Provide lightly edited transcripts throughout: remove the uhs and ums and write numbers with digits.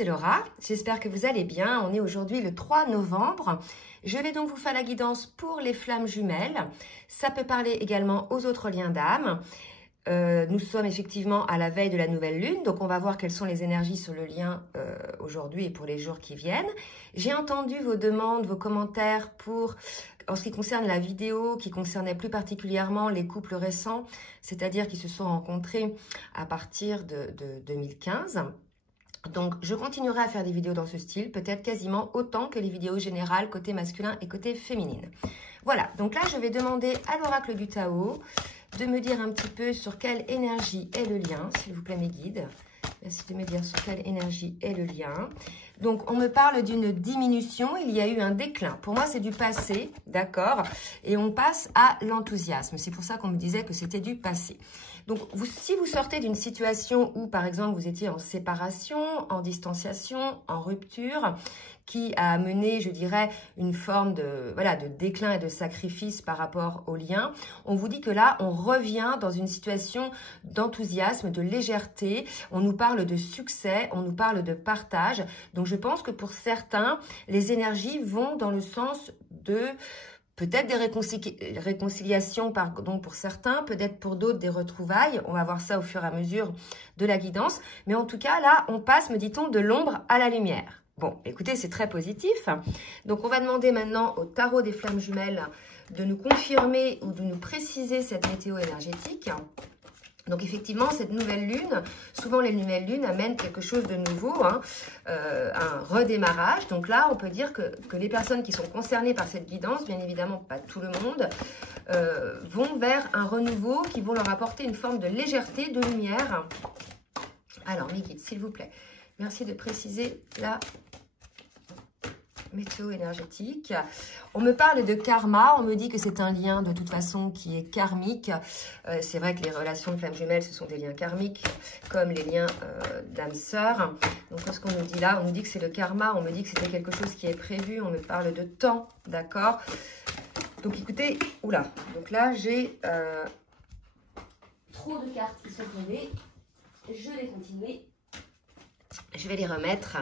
c'est Laura, j'espère que vous allez bien. On est aujourd'hui le 3 novembre. Je vais donc vous faire la guidance pour les flammes jumelles. Ça peut parler également aux autres liens d'âme. Nous sommes effectivement à la veille de la nouvelle lune, donc on va voir quelles sont les énergies sur le lien aujourd'hui et pour les jours qui viennent. J'ai entendu vos demandes, vos commentaires en ce qui concerne la vidéo, qui concernait plus particulièrement les couples récents, c'est-à-dire qui se sont rencontrés à partir de 2015. Donc, je continuerai à faire des vidéos dans ce style, peut-être quasiment autant que les vidéos générales côté masculin et côté féminine. Voilà, donc là, je vais demander à l'oracle du Tao de me dire un petit peu sur quelle énergie est le lien, s'il vous plaît mes guides. Merci de me dire sur quelle énergie est le lien. Donc, on me parle d'une diminution, il y a eu un déclin. Pour moi, c'est du passé, d'accord? Et on passe à l'enthousiasme. C'est pour ça qu'on me disait que c'était du passé. Donc, si vous sortez d'une situation où, par exemple, vous étiez en séparation, en distanciation, en rupture, qui a amené, je dirais, une forme de déclin et de sacrifice par rapport au lien, on vous dit que là, on revient dans une situation d'enthousiasme, de légèreté. On nous parle de succès, on nous parle de partage. Donc, je pense que pour certains, les énergies vont dans le sens de peut-être des réconciliations pour certains, peut-être pour d'autres des retrouvailles. On va voir ça au fur et à mesure de la guidance. Mais en tout cas, là, on passe, me dit-on, de l'ombre à la lumière. Bon, écoutez, c'est très positif. Donc, on va demander maintenant au tarot des flammes jumelles de nous confirmer ou de nous préciser cette météo énergétique. Donc, effectivement, cette nouvelle lune, souvent les nouvelles lunes amènent quelque chose de nouveau, un redémarrage. Donc là, on peut dire que les personnes qui sont concernées par cette guidance, bien évidemment pas tout le monde, vont vers un renouveau qui vont leur apporter une forme de légèreté, de lumière. Alors, mes guides, s'il vous plaît, merci de préciser la météo énergétique. On me parle de karma, on me dit que c'est un lien de toute façon qui est karmique. C'est vrai que les relations de flammes jumelles, ce sont des liens karmiques, comme les liens d'âme sœur. Donc, qu'est-ce qu'on nous dit là? On nous dit que c'est le karma, on me dit que c'était quelque chose qui est prévu, on me parle de temps, d'accord? Donc, écoutez, oula, donc là, j'ai trop de cartes qui sont tombées. Je vais continuer. Je vais les remettre.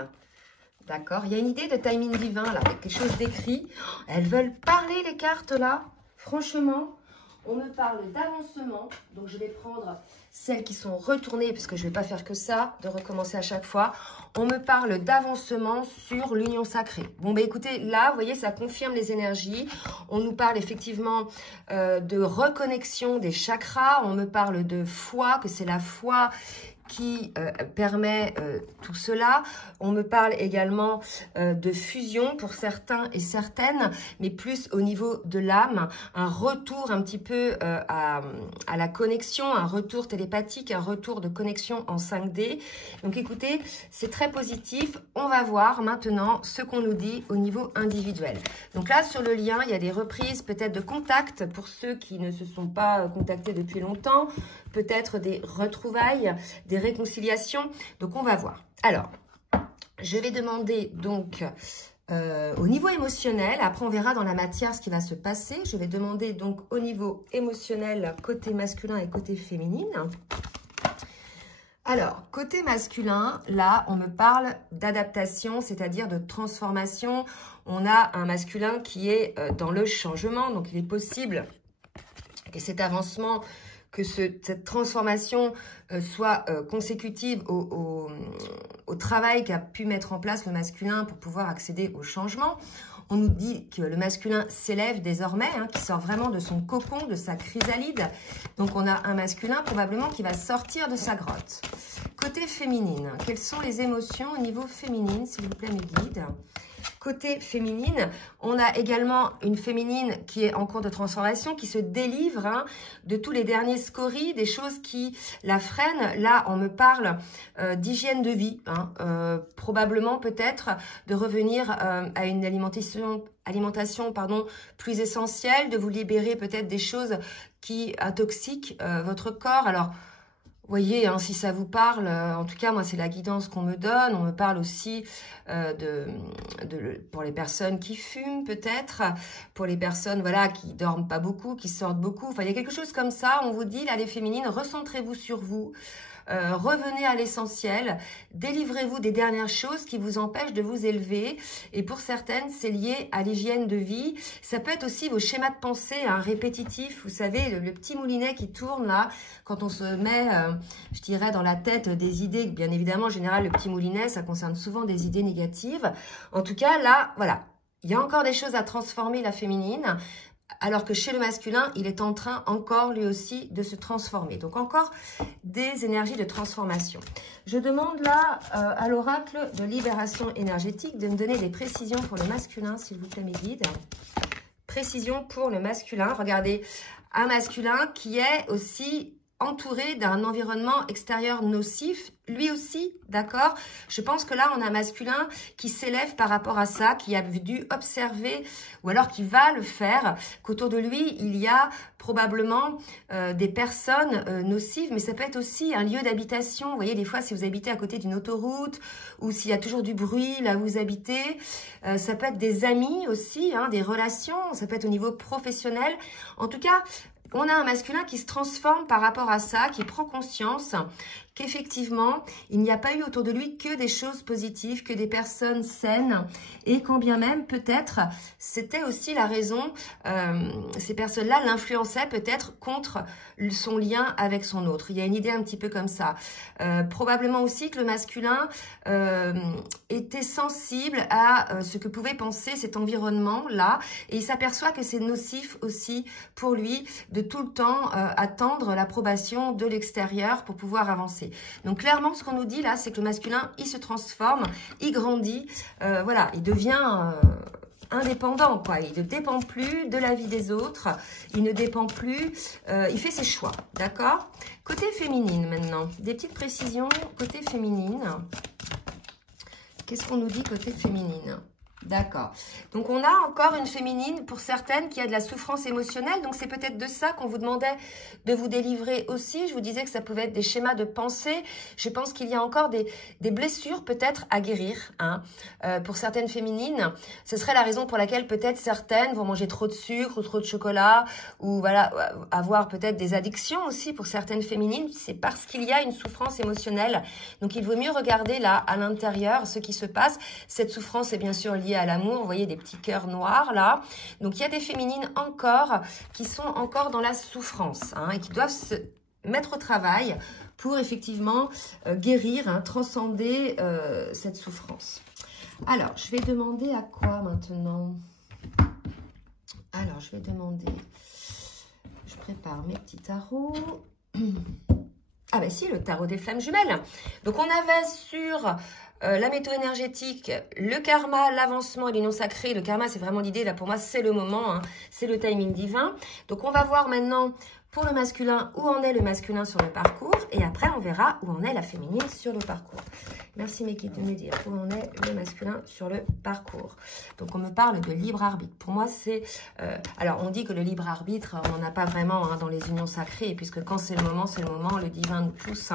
D'accord, il y a une idée de timing divin, là, quelque chose d'écrit. Elles veulent parler, les cartes, là. Franchement, on me parle d'avancement. Donc, je vais prendre celles qui sont retournées, parce que je ne vais pas faire que ça, de recommencer à chaque fois. On me parle d'avancement sur l'union sacrée. Bon, ben écoutez, là, vous voyez, ça confirme les énergies. On nous parle effectivement de reconnexion des chakras. On me parle de foi, que c'est la foi qui permet tout cela. On me parle également de fusion pour certains et certaines, mais plus au niveau de l'âme, un retour un petit peu à la connexion, un retour télépathique, un retour de connexion en 5D. Donc écoutez, c'est très positif. On va voir maintenant ce qu'on nous dit au niveau individuel. Donc là, sur le lien, il y a des reprises peut-être de contact pour ceux qui ne se sont pas contactés depuis longtemps, peut-être des retrouvailles, des réconciliations. Donc, on va voir. Alors, je vais demander donc au niveau émotionnel. Après, on verra dans la matière ce qui va se passer. Je vais demander donc au niveau émotionnel, côté masculin et côté féminine. Alors, côté masculin, là, on me parle d'adaptation, c'est-à-dire de transformation. On a un masculin qui est dans le changement. Donc, il est possible que cet avancement, que cette transformation soit consécutive au travail qu'a pu mettre en place le masculin pour pouvoir accéder au changement. On nous dit que le masculin s'élève désormais, qui sort vraiment de son cocon, de sa chrysalide. Donc, on a un masculin probablement qui va sortir de sa grotte. Côté féminine, quelles sont les émotions au niveau féminine, s'il vous plaît, mes guides? Côté féminine, on a également une féminine qui est en cours de transformation, qui se délivre de tous les derniers scories, des choses qui la freinent. Là, on me parle d'hygiène de vie, probablement peut-être de revenir à une alimentation plus essentielle, de vous libérer peut-être des choses qui intoxiquent votre corps. Alors, voyez, si ça vous parle, en tout cas, moi, c'est la guidance qu'on me donne. On me parle aussi pour les personnes qui fument, peut-être, pour les personnes, voilà, qui dorment pas beaucoup, qui sortent beaucoup. Enfin, il y a quelque chose comme ça. On vous dit, là, les féminines, recentrez-vous sur vous. revenez à l'essentiel, délivrez-vous des dernières choses qui vous empêchent de vous élever. Et pour certaines, c'est lié à l'hygiène de vie. Ça peut être aussi vos schémas de pensée répétitifs. Vous savez, le petit moulinet qui tourne là, quand on se met, je dirais, dans la tête des idées. Bien évidemment, en général, le petit moulinet, ça concerne souvent des idées négatives. En tout cas, là, voilà. Il y a encore des choses à transformer, la féminine. Alors que chez le masculin, il est en train encore lui aussi de se transformer. Donc encore des énergies de transformation. Je demande là à l'oracle de libération énergétique de me donner des précisions pour le masculin, s'il vous plaît mes guides. Précision pour le masculin. Regardez, un masculin qui est aussi entouré d'un environnement extérieur nocif, lui aussi, d'accord? Je pense que là, on a un masculin qui s'élève par rapport à ça, qui a dû observer, ou alors qui va le faire, qu'autour de lui, il y a probablement des personnes nocives, mais ça peut être aussi un lieu d'habitation. Vous voyez, des fois, si vous habitez à côté d'une autoroute, ou s'il y a toujours du bruit là où vous habitez, ça peut être des amis aussi, des relations, ça peut être au niveau professionnel. En tout cas, on a un masculin qui se transforme par rapport à ça, qui prend conscience qu'effectivement, il n'y a pas eu autour de lui que des choses positives, que des personnes saines, et quand bien même, peut-être, c'était aussi la raison, ces personnes-là l'influençaient peut-être contre son lien avec son autre. Il y a une idée un petit peu comme ça. Probablement aussi que le masculin était sensible à ce que pouvait penser cet environnement-là, et il s'aperçoit que c'est nocif aussi pour lui de tout le temps attendre l'approbation de l'extérieur pour pouvoir avancer. Donc clairement, ce qu'on nous dit là, c'est que le masculin, il se transforme, il grandit, voilà, il devient indépendant, quoi. Il ne dépend plus de la vie des autres, il ne dépend plus, il fait ses choix, d'accord? Côté féminine maintenant, des petites précisions côté féminine. Qu'est-ce qu'on nous dit côté féminine? D'accord. Donc, on a encore une féminine pour certaines qui a de la souffrance émotionnelle. Donc, c'est peut-être de ça qu'on vous demandait de vous délivrer aussi. Je vous disais que ça pouvait être des schémas de pensée. Je pense qu'il y a encore des blessures peut-être à guérir. Pour certaines féminines, ce serait la raison pour laquelle peut-être certaines vont manger trop de sucre ou trop de chocolat ou voilà, avoir peut-être des addictions aussi pour certaines féminines. C'est parce qu'il y a une souffrance émotionnelle. Donc, il vaut mieux regarder là à l'intérieur ce qui se passe. Cette souffrance est bien sûr liée à l'amour, vous voyez des petits cœurs noirs là. Donc il y a des féminines encore qui sont encore dans la souffrance et qui doivent se mettre au travail pour effectivement guérir, transcender cette souffrance. Alors, je vais demander à quoi maintenant? Alors, je vais demander, je prépare mes petits tarots. Ah ben si, le tarot des flammes jumelles. Donc on avait sur la météo énergétique, le karma, l'avancement et l'union sacrée. Le karma, c'est vraiment l'idée, là pour moi, c'est le moment, c'est le timing divin. Donc on va voir maintenant pour le masculin où en est le masculin sur le parcours. Et après, on verra où en est la féminine sur le parcours. Merci mes guides de me dire où en est le masculin sur le parcours. Donc on me parle de libre arbitre. Pour moi, c'est... alors on dit que le libre arbitre, on n'en a pas vraiment dans les unions sacrées. Puisque quand c'est le moment, le divin nous pousse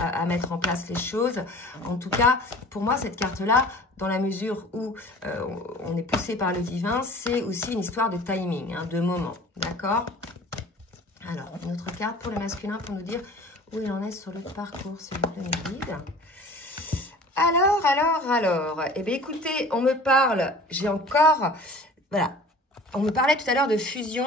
à mettre en place les choses. En tout cas, pour moi, cette carte-là, dans la mesure où on est poussé par le divin, c'est aussi une histoire de timing, de moment. D'accord ? Alors, une autre carte pour le masculin pour nous dire où il en est sur le parcours, s'il vous plaît, mes guides. Alors, eh bien, écoutez, on me parle, on me parlait tout à l'heure de fusion.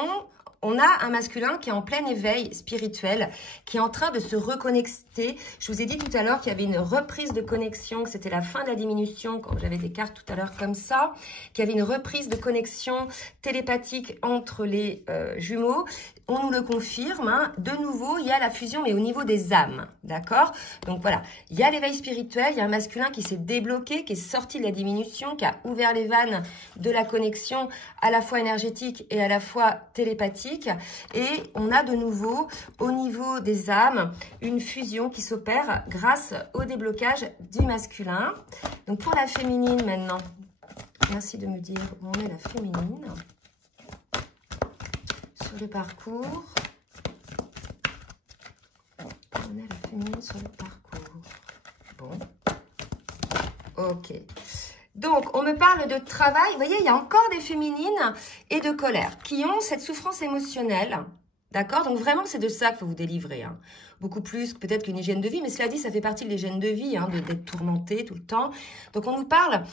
On a un masculin qui est en plein éveil spirituel, qui est en train de se reconnecter. Je vous ai dit tout à l'heure qu'il y avait une reprise de connexion, que c'était la fin de la diminution, quand j'avais des cartes tout à l'heure comme ça, qu'il y avait une reprise de connexion télépathique entre les jumeaux. On nous le confirme, de nouveau, il y a la fusion, mais au niveau des âmes, d'accord? Donc voilà, il y a l'éveil spirituel, il y a un masculin qui s'est débloqué, qui est sorti de la diminution, qui a ouvert les vannes de la connexion à la fois énergétique et à la fois télépathique. Et on a de nouveau, au niveau des âmes, une fusion qui s'opère grâce au déblocage du masculin. Donc pour la féminine maintenant, merci de me dire où en est la féminine sur le parcours. On est la féminine sur le parcours. Bon. Ok. Donc, on me parle de travail. Vous voyez, il y a encore des féminines et de colère qui ont cette souffrance émotionnelle. D'accord? Donc vraiment, c'est de ça qu'il faut vous délivrer. Hein. Beaucoup plus peut-être qu'une hygiène de vie, mais cela dit, ça fait partie de l'hygiène de vie, hein, d'être tourmenté tout le temps. Donc on nous parle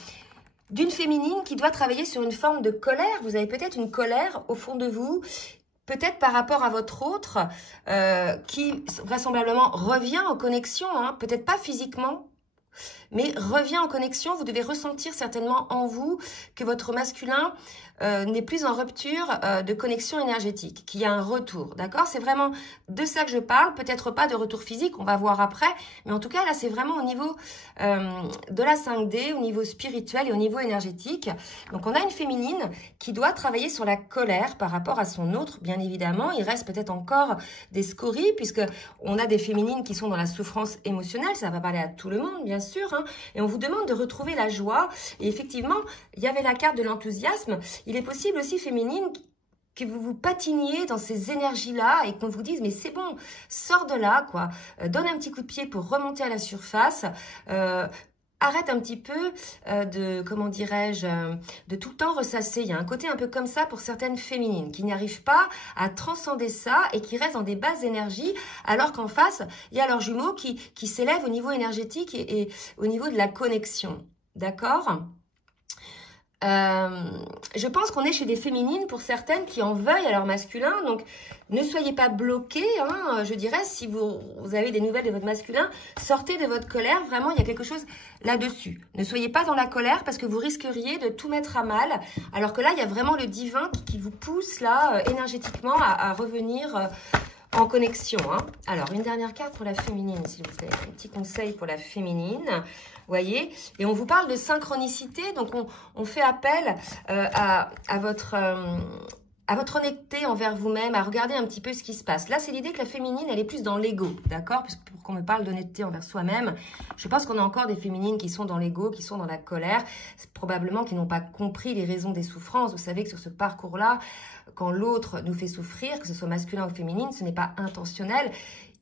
d'une féminine qui doit travailler sur une forme de colère. Vous avez peut-être une colère au fond de vous, peut-être par rapport à votre autre, qui vraisemblablement revient en connexion, hein, peut-être pas physiquement, mais revient en connexion. Vous devez ressentir certainement en vous que votre masculin n'est plus en rupture de connexion énergétique, qu'il y a un retour, d'accord? C'est vraiment de ça que je parle, peut-être pas de retour physique, on va voir après, mais en tout cas là c'est vraiment au niveau de la 5D, au niveau spirituel et au niveau énergétique. Donc on a une féminine qui doit travailler sur la colère par rapport à son autre, bien évidemment. Il reste peut-être encore des scories, puisque on a des féminines qui sont dans la souffrance émotionnelle, ça va parler à tout le monde bien sûr, hein, et on vous demande de retrouver la joie. Et effectivement, il y avait la carte de l'enthousiasme. Il est possible aussi, féminine, que vous vous patiniez dans ces énergies-là et qu'on vous dise, mais c'est bon, sors de là, quoi. Donne un petit coup de pied pour remonter à la surface. Arrête un petit peu de, comment dirais-je, de tout le temps ressasser. Il y a un côté un peu comme ça pour certaines féminines qui n'arrivent pas à transcender ça et qui restent dans des basses énergies, alors qu'en face, il y a leurs jumeaux qui s'élèvent au niveau énergétique et au niveau de la connexion. D'accord ? Je pense qu'on est chez des féminines pour certaines qui en veuillent à leur masculin, donc ne soyez pas bloqués, hein, je dirais, si vous avez des nouvelles de votre masculin, sortez de votre colère, vraiment il y a quelque chose là-dessus. Ne soyez pas dans la colère parce que vous risqueriez de tout mettre à mal, alors que là il y a vraiment le divin qui vous pousse là énergétiquement à revenir en connexion. Hein. Alors une dernière carte pour la féminine s'il vous plaît, un petit conseil pour la féminine. Voyez, et on vous parle de synchronicité, donc on fait appel à votre honnêteté envers vous-même, à regarder un petit peu ce qui se passe. Là, c'est l'idée que la féminine, elle est plus dans l'ego, d'accord? Pour qu'on me parle d'honnêteté envers soi-même, je pense qu'on a encore des féminines qui sont dans l'ego, qui sont dans la colère, probablement qui n'ont pas compris les raisons des souffrances. Vous savez que sur ce parcours-là, quand l'autre nous fait souffrir, que ce soit masculin ou féminine, ce n'est pas intentionnel.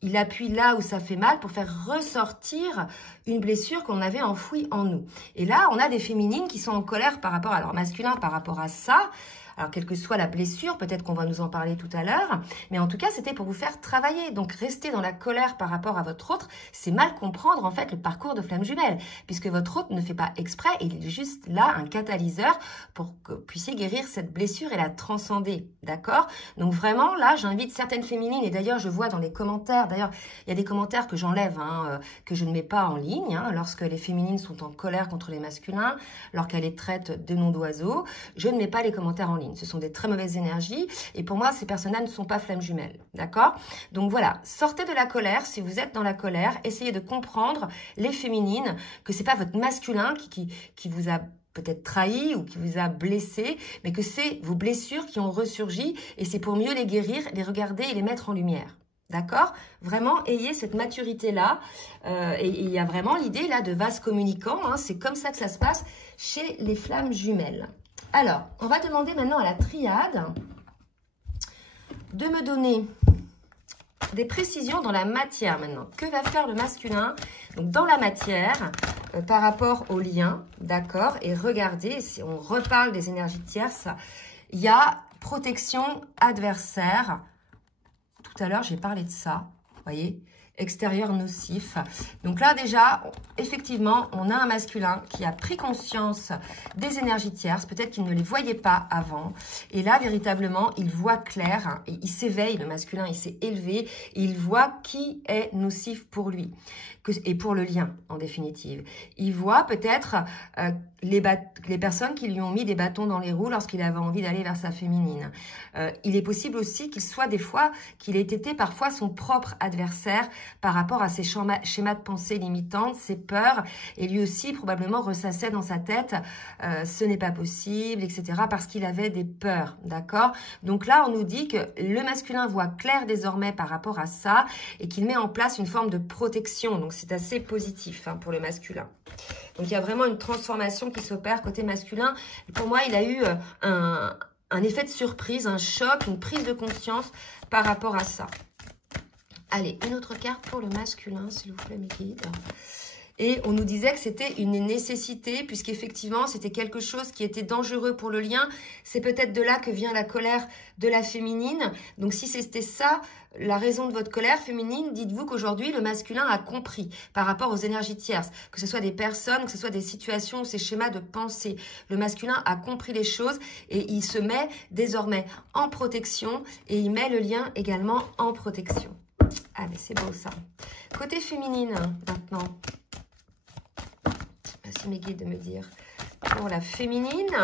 Il appuie là où ça fait mal pour faire ressortir une blessure qu'on avait enfouie en nous. Et là, on a des féminines qui sont en colère par rapport à leur masculin, par rapport à ça. Alors, quelle que soit la blessure, peut-être qu'on va nous en parler tout à l'heure, mais en tout cas, c'était pour vous faire travailler. Donc, rester dans la colère par rapport à votre autre, c'est mal comprendre, en fait, le parcours de flamme jumelle, puisque votre autre ne fait pas exprès, il est juste là, un catalyseur, pour que vous puissiez guérir cette blessure et la transcender, d'accord? Donc, vraiment, là, j'invite certaines féminines, et d'ailleurs, je vois dans les commentaires, d'ailleurs, il y a des commentaires que j'enlève, hein, que je ne mets pas en ligne, hein, lorsque les féminines sont en colère contre les masculins, lorsqu'elles les traitent de noms d'oiseaux, je ne mets pas les commentaires en ligne. Ce sont des très mauvaises énergies et pour moi, ces personnes-là ne sont pas flammes jumelles. D'accord? Donc voilà, sortez de la colère. Si vous êtes dans la colère, essayez de comprendre, les féminines, que c'est pas votre masculin qui vous a peut-être trahi ou qui vous a blessé, mais que c'est vos blessures qui ont ressurgi et c'est pour mieux les guérir, les regarder et les mettre en lumière. D'accord? Vraiment, ayez cette maturité-là. Et il y a vraiment l'idée là de vase communicant. Hein, c'est comme ça que ça se passe chez les flammes jumelles. Alors, on va demander maintenant à la triade de me donner des précisions dans la matière maintenant. Que va faire le masculin donc dans la matière par rapport au lien, d'accord? Et regardez, si on reparle des énergies tierces, il y a protection adversaire. Tout à l'heure, j'ai parlé de ça, voyez, extérieur nocif. Donc là, déjà, effectivement, on a un masculin qui a pris conscience des énergies tierces. Peut-être qu'il ne les voyait pas avant. Et là, véritablement, il voit clair. Hein, et il s'éveille, le masculin, il s'est élevé. Et il voit qui est nocif pour lui. Et pour le lien, en définitive. Il voit peut-être les personnes qui lui ont mis des bâtons dans les roues lorsqu'il avait envie d'aller vers sa féminine. Il est possible aussi qu'il soit des fois, qu'il ait été parfois son propre adversaire par rapport à ses schémas de pensée limitantes, ses peurs, et lui aussi probablement ressassait dans sa tête ce n'est pas possible, etc. parce qu'il avait des peurs, d'accord? Donc là, on nous dit que le masculin voit clair désormais par rapport à ça et qu'il met en place une forme de protection. Donc c'est assez positif hein, pour le masculin. Donc il y a vraiment une transformation qui s'opère côté masculin. Et pour moi, il a eu un effet de surprise, un choc, une prise de conscience par rapport à ça. Allez, une autre carte pour le masculin, s'il vous plaît, mes guides. Et on nous disait que c'était une nécessité, puisqu'effectivement, c'était quelque chose qui était dangereux pour le lien. C'est peut-être de là que vient la colère de la féminine. Donc, si c'était ça, la raison de votre colère féminine, dites-vous qu'aujourd'hui, le masculin a compris par rapport aux énergies tierces, que ce soit des personnes, que ce soit des situations ou ces schémas de pensée. Le masculin a compris les choses et il se met désormais en protection et il met le lien également en protection. Ah, mais c'est beau ça. Côté féminine, maintenant. Merci mes guides de me dire. Pour la féminine.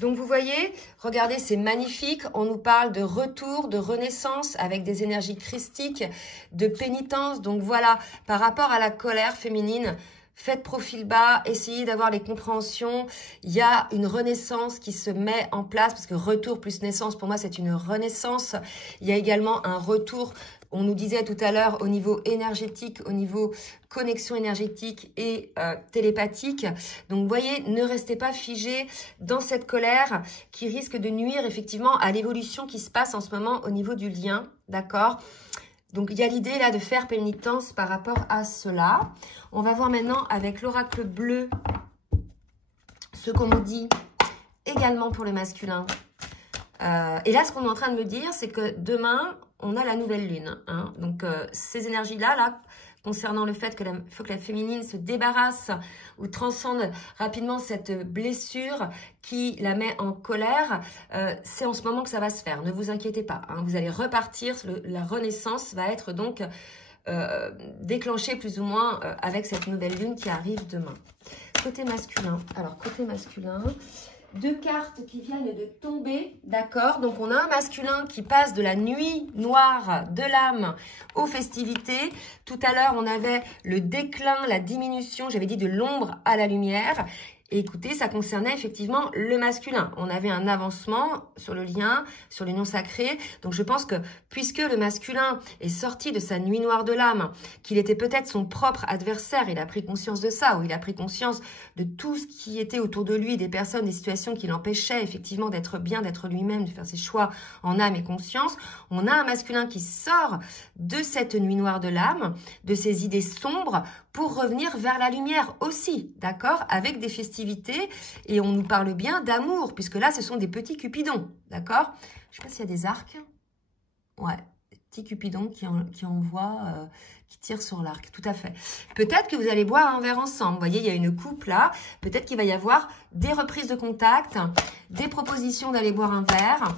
Donc, vous voyez, regardez, c'est magnifique. On nous parle de retour, de renaissance avec des énergies christiques, de pénitence. Donc, voilà, par rapport à la colère féminine, faites profil bas, essayez d'avoir les compréhensions. Il y a une renaissance qui se met en place parce que retour plus naissance, pour moi, c'est une renaissance. Il y a également un retour. On nous disait tout à l'heure au niveau énergétique, au niveau connexion énergétique et télépathique. Donc, vous voyez, ne restez pas figés dans cette colère qui risque de nuire effectivement à l'évolution qui se passe en ce moment au niveau du lien, d'accord ? Donc, il y a l'idée là de faire pénitence par rapport à cela. On va voir maintenant avec l'oracle bleu ce qu'on nous dit également pour le masculin. Et là, ce qu'on est en train de me dire, c'est que demain, on a la nouvelle lune. Hein. Donc, ces énergies-là, concernant le fait qu'il faut que la féminine se débarrasse ou transcende rapidement cette blessure qui la met en colère, c'est en ce moment que ça va se faire. Ne vous inquiétez pas. Hein. Vous allez repartir. La renaissance va être donc déclenchée plus ou moins avec cette nouvelle lune qui arrive demain. Côté masculin. Alors, côté masculin... Deux cartes qui viennent de tomber, d'accord? Donc, on a un masculin qui passe de la nuit noire de l'âme aux festivités. Tout à l'heure, on avait le déclin, la diminution, j'avais dit de l'ombre à la lumière. Et écoutez, ça concernait effectivement le masculin. On avait un avancement sur le lien, sur l'union sacrée. Donc, je pense que puisque le masculin est sorti de sa nuit noire de l'âme, qu'il était peut-être son propre adversaire, il a pris conscience de ça, ou il a pris conscience de tout ce qui était autour de lui, des personnes, des situations qui l'empêchaient effectivement d'être bien, d'être lui-même, de faire ses choix en âme et conscience. On a un masculin qui sort de cette nuit noire de l'âme, de ses idées sombres, pour revenir vers la lumière aussi, d'accord? Avec des festivités, et on nous parle bien d'amour, puisque là, ce sont des petits cupidons, d'accord? Je ne sais pas s'il y a des arcs. Ouais, des petits cupidons qui envoient, qui tirent sur l'arc, tout à fait. Peut-être que vous allez boire un verre ensemble, vous voyez, il y a une coupe là, peut-être qu'il va y avoir des reprises de contact, des propositions d'aller boire un verre.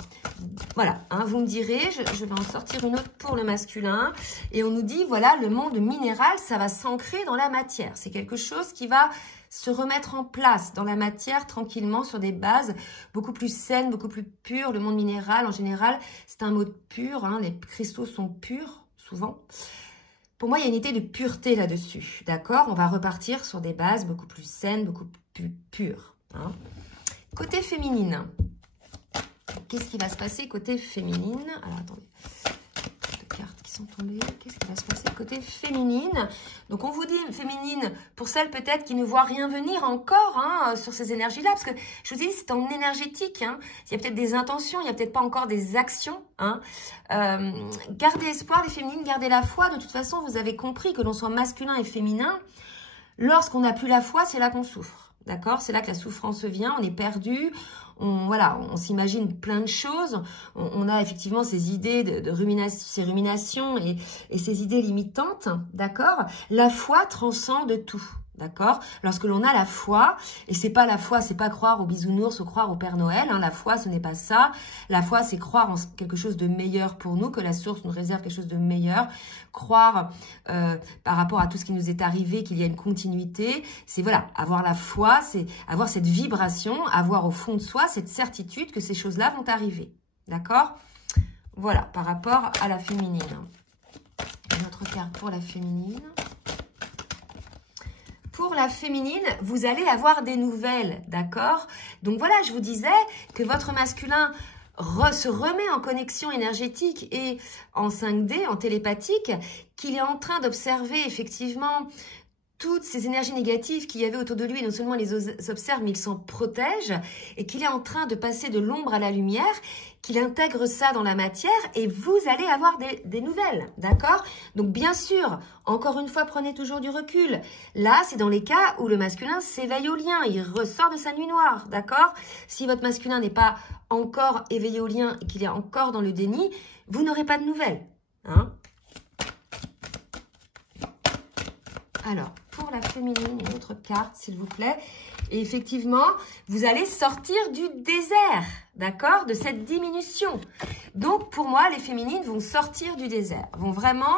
Voilà, hein, vous me direz, je vais en sortir une autre pour le masculin. Et on nous dit, voilà, le monde minéral, ça va s'ancrer dans la matière. C'est quelque chose qui va se remettre en place dans la matière tranquillement sur des bases beaucoup plus saines, beaucoup plus pures. Le monde minéral, en général, c'est un mot pur. Hein, les cristaux sont purs, souvent. Pour moi, il y a une idée de pureté là-dessus. D'accord? On va repartir sur des bases beaucoup plus saines, beaucoup plus pures. Hein. Côté féminine. Qu'est-ce qui va se passer côté féminine? Alors, attendez. Deux cartes qui sont tombées. Qu'est-ce qui va se passer côté féminine? Donc, on vous dit féminine pour celles peut-être qui ne voient rien venir encore hein, sur ces énergies-là. Parce que, je vous dis, c'est en énergétique. Hein. Il y a peut-être des intentions, il n'y a peut-être pas encore des actions. Hein. Gardez espoir, les féminines, gardez la foi. De toute façon, vous avez compris que l'on soit masculin et féminin. Lorsqu'on n'a plus la foi, c'est là qu'on souffre. D'accord? C'est là que la souffrance vient, on est perdu. On s'imagine plein de choses. On a effectivement ces idées de rumination, ces ruminations et ces idées limitantes, d'accord? La foi transcende tout, d'accord? Lorsque l'on a la foi, et c'est pas la foi, c'est pas croire au bisounours ou croire au Père Noël, hein, la foi, ce n'est pas ça. La foi, c'est croire en quelque chose de meilleur pour nous, que la source nous réserve quelque chose de meilleur. Croire par rapport à tout ce qui nous est arrivé, qu'il y a une continuité. C'est voilà, avoir la foi, c'est avoir cette vibration, avoir au fond de soi cette certitude que ces choses-là vont arriver. D'accord? Voilà, par rapport à la féminine. Une autre carte pour la féminine. Pour la féminine, vous allez avoir des nouvelles, d'accord? Donc voilà, je vous disais que votre masculin se remet en connexion énergétique et en 5D, en télépathique, qu'il est en train d'observer effectivement toutes ces énergies négatives qu'il y avait autour de lui, non seulement il les observe, mais il s'en protège, et qu'il est en train de passer de l'ombre à la lumière, qu'il intègre ça dans la matière, et vous allez avoir des nouvelles, d'accord? Donc bien sûr, encore une fois, prenez toujours du recul. Là, c'est dans les cas où le masculin s'éveille au lien, il ressort de sa nuit noire, d'accord? Si votre masculin n'est pas encore éveillé au lien et qu'il est encore dans le déni, vous n'aurez pas de nouvelles, hein? Alors, pour la féminine, une autre carte, s'il vous plaît. Et effectivement, vous allez sortir du désert, d'accord? De cette diminution. Donc, pour moi, les féminines vont sortir du désert, vont vraiment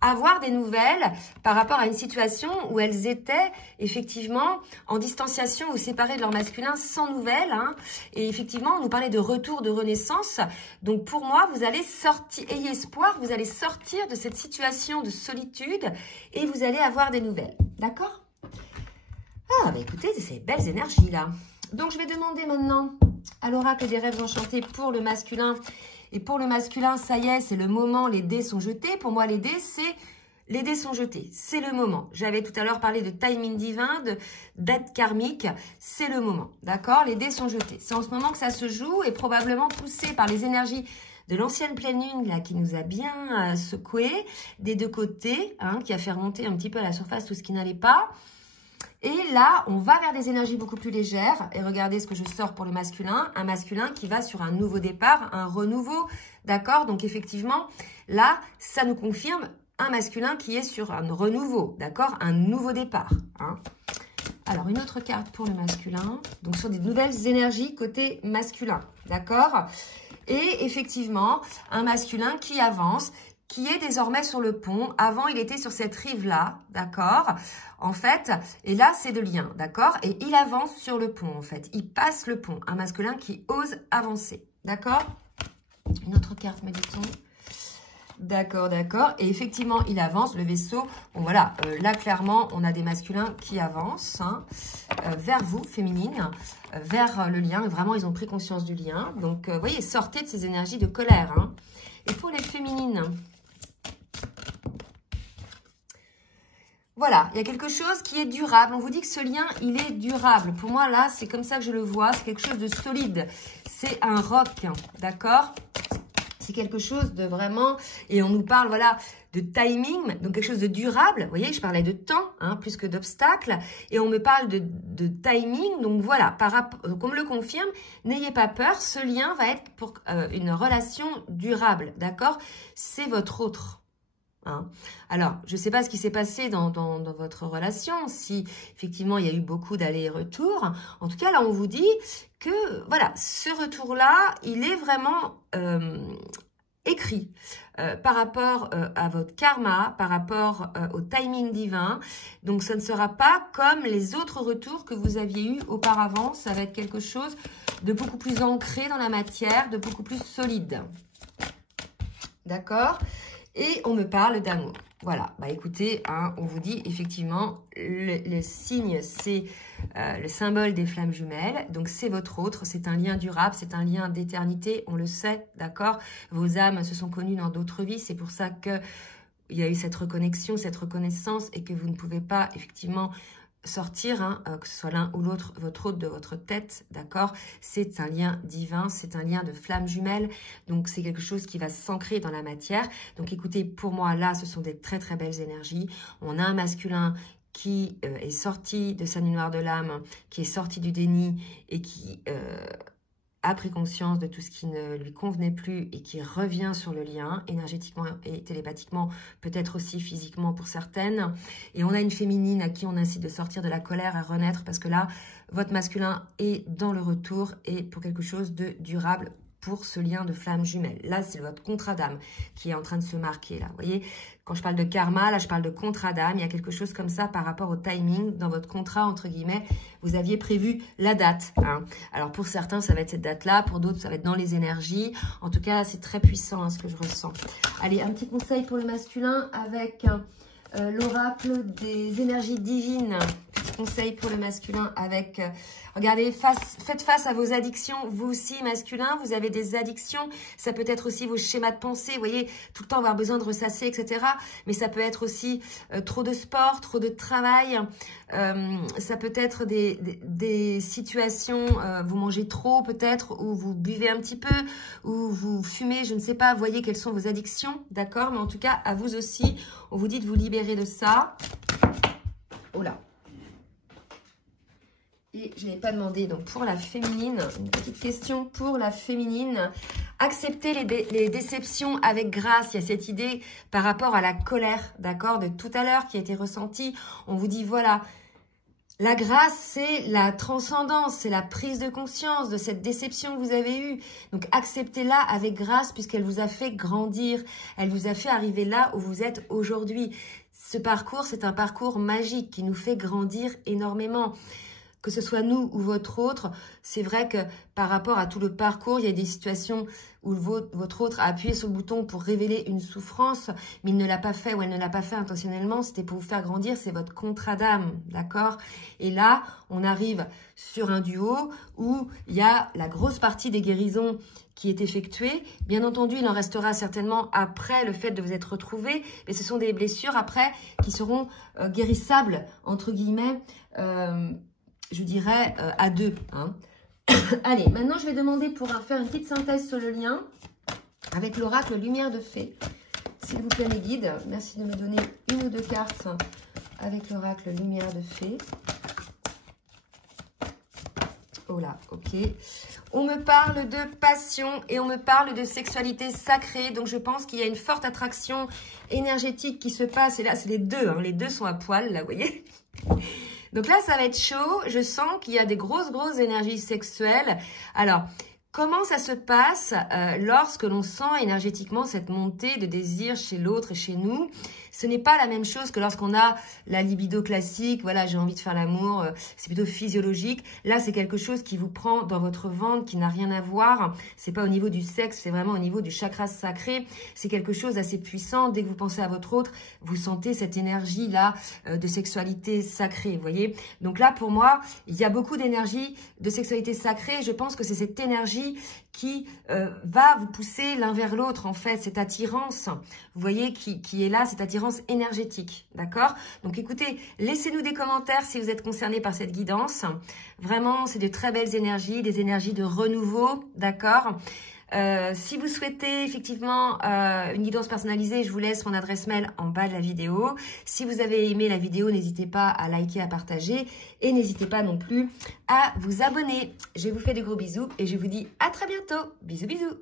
avoir des nouvelles par rapport à une situation où elles étaient effectivement en distanciation ou séparées de leur masculin sans nouvelles, hein. Et effectivement, on nous parlait de retour, de renaissance. Donc pour moi, vous allez sortir, ayez espoir, vous allez sortir de cette situation de solitude et vous allez avoir des nouvelles. D'accord? Ah, bah écoutez, c'est ces belles énergies là. Donc je vais demander maintenant à l'oracle des rêves enchantés pour le masculin. Et pour le masculin, ça y est, c'est le moment, les dés sont jetés. Pour moi, les dés sont jetés, c'est le moment. J'avais tout à l'heure parlé de timing divin, de date karmique, c'est le moment, d'accord? Les dés sont jetés. C'est en ce moment que ça se joue et probablement poussé par les énergies de l'ancienne pleine lune là qui nous a bien secoué des deux côtés, hein, qui a fait remonter un petit peu à la surface tout ce qui n'allait pas. Et là, on va vers des énergies beaucoup plus légères. Et regardez ce que je sors pour le masculin. Un masculin qui va sur un nouveau départ, un renouveau. D'accord? Donc, effectivement, là, ça nous confirme un masculin qui est sur un renouveau. D'accord? Un nouveau départ. Hein. Alors, une autre carte pour le masculin. Donc, sur des nouvelles énergies côté masculin. D'accord? Et effectivement, un masculin qui avance, qui est désormais sur le pont. Avant, il était sur cette rive-là, d'accord? En fait, et là, c'est de lien, d'accord? Et il avance sur le pont, en fait. Il passe le pont. Un masculin qui ose avancer, d'accord? Une autre carte, me dit-on. D'accord, d'accord. Et effectivement, il avance, le vaisseau. Bon, voilà, là, clairement, on a des masculins qui avancent hein, vers vous, féminines, vers le lien. Vraiment, ils ont pris conscience du lien. Donc, vous voyez, sortez de ces énergies de colère. Hein. Et pour les féminines... Voilà, il y a quelque chose qui est durable. On vous dit que ce lien, il est durable. Pour moi, là, c'est comme ça que je le vois. C'est quelque chose de solide. C'est un roc, d'accord? C'est quelque chose de vraiment... Et on nous parle, voilà, de timing, donc quelque chose de durable. Vous voyez, je parlais de temps, hein, plus que d'obstacles. Et on me parle de timing. Donc voilà, donc on me le confirme. N'ayez pas peur, ce lien va être pour une relation durable, d'accord? C'est votre autre. Hein. Alors, je ne sais pas ce qui s'est passé dans votre relation, si effectivement il y a eu beaucoup d'allers-retours. En tout cas, là, on vous dit que, voilà, ce retour-là, il est vraiment écrit par rapport à votre karma, par rapport au timing divin. Donc, ça ne sera pas comme les autres retours que vous aviez eus auparavant. Ça va être quelque chose de beaucoup plus ancré dans la matière, de beaucoup plus solide. D'accord ? Et on me parle d'amour. Voilà, bah écoutez, hein, on vous dit effectivement, le signe, c'est le symbole des flammes jumelles. Donc, c'est votre autre, c'est un lien durable, c'est un lien d'éternité, on le sait, d'accord? Vos âmes se sont connues dans d'autres vies, c'est pour ça qu'il y a eu cette reconnexion, cette reconnaissance et que vous ne pouvez pas effectivement sortir, hein, que ce soit l'un ou l'autre, votre hôte de votre tête, d'accord? C'est un lien divin, c'est un lien de flammes jumelles, donc c'est quelque chose qui va s'ancrer dans la matière. Donc écoutez, pour moi, là, ce sont des très très belles énergies. On a un masculin qui est sorti de sa nuit noire de l'âme, qui est sorti du déni et qui a pris conscience de tout ce qui ne lui convenait plus et qui revient sur le lien, énergétiquement et télépathiquement, peut-être aussi physiquement pour certaines. Et on a une féminine à qui on incite de sortir de la colère, à renaître, parce que là, votre masculin est dans le retour et pour quelque chose de durable pour ce lien de flamme jumelle. Là, c'est votre contrat d'âme qui est en train de se marquer, là. Vous voyez, quand je parle de karma, là, je parle de contrat d'âme. Il y a quelque chose comme ça par rapport au timing. Dans votre contrat, entre guillemets, vous aviez prévu la date. Hein. Alors, pour certains, ça va être cette date-là. Pour d'autres, ça va être dans les énergies. En tout cas, c'est très puissant, hein, ce que je ressens. Allez, un petit conseil pour le masculin avec l'oracle des énergies divines conseil pour le masculin avec... regardez, faites face à vos addictions. Vous aussi, masculin, vous avez des addictions. Ça peut être aussi vos schémas de pensée. Vous voyez, tout le temps avoir besoin de ressasser, etc. Mais ça peut être aussi trop de sport, trop de travail. Ça peut être des situations, vous mangez trop peut-être, ou vous buvez un petit peu, ou vous fumez, je ne sais pas. Vous voyez quelles sont vos addictions, d'accord? Mais en tout cas, à vous aussi, on vous dit de vous libérer de ça. Oh là. Et je n'ai pas demandé, donc pour la féminine, une petite question pour la féminine. Accepter les déceptions avec grâce. Il y a cette idée par rapport à la colère, d'accord, de tout à l'heure qui a été ressentie. On vous dit, voilà, la grâce, c'est la transcendance, c'est la prise de conscience de cette déception que vous avez eue. Donc, acceptez-la avec grâce puisqu'elle vous a fait grandir. Elle vous a fait arriver là où vous êtes aujourd'hui. Ce parcours, c'est un parcours magique qui nous fait grandir énormément. Que ce soit nous ou votre autre, c'est vrai que par rapport à tout le parcours, il y a des situations où votre autre a appuyé sur le bouton pour révéler une souffrance, mais il ne l'a pas fait ou elle ne l'a pas fait intentionnellement, c'était pour vous faire grandir, c'est votre contrat d'âme, d'accord? Et là, on arrive sur un duo où il y a la grosse partie des guérisons qui est effectuée. Bien entendu, il en restera certainement après le fait de vous être retrouvés, mais ce sont des blessures après qui seront guérissables, entre guillemets, je dirais à deux. Hein. Allez, maintenant je vais demander pour faire une petite synthèse sur le lien avec l'oracle Lumière de Fée. S'il vous plaît mes guides, merci de me donner une ou deux cartes avec l'oracle Lumière de Fée. Oh là, ok. On me parle de passion et on me parle de sexualité sacrée. Donc je pense qu'il y a une forte attraction énergétique qui se passe. Et là, c'est les deux. Hein. Les deux sont à poil, là, vous voyez. Donc là, ça va être chaud. Je sens qu'il y a des grosses énergies sexuelles. Alors, comment ça se passe lorsque l'on sent énergétiquement cette montée de désir chez l'autre et chez nous? Ce n'est pas la même chose que lorsqu'on a la libido classique. Voilà, j'ai envie de faire l'amour. C'est plutôt physiologique. Là, c'est quelque chose qui vous prend dans votre ventre, qui n'a rien à voir. C'est pas au niveau du sexe, c'est vraiment au niveau du chakra sacré. C'est quelque chose d'assez puissant. Dès que vous pensez à votre autre, vous sentez cette énergie-là de sexualité sacrée, vous voyez. Donc là, pour moi, il y a beaucoup d'énergie de sexualité sacrée. Je pense que c'est cette énergie qui va vous pousser l'un vers l'autre, en fait, cette attirance, vous voyez, qui est là, cette attirance énergétique, d'accord? Donc écoutez, laissez-nous des commentaires si vous êtes concernés par cette guidance. Vraiment, c'est de très belles énergies, des énergies de renouveau, d'accord? Si vous souhaitez effectivement une guidance personnalisée, je vous laisse mon adresse mail en bas de la vidéo. Si vous avez aimé la vidéo, n'hésitez pas à liker, à partager et n'hésitez pas non plus à vous abonner. Je vous fais de gros bisous et je vous dis à très bientôt. Bisous, bisous.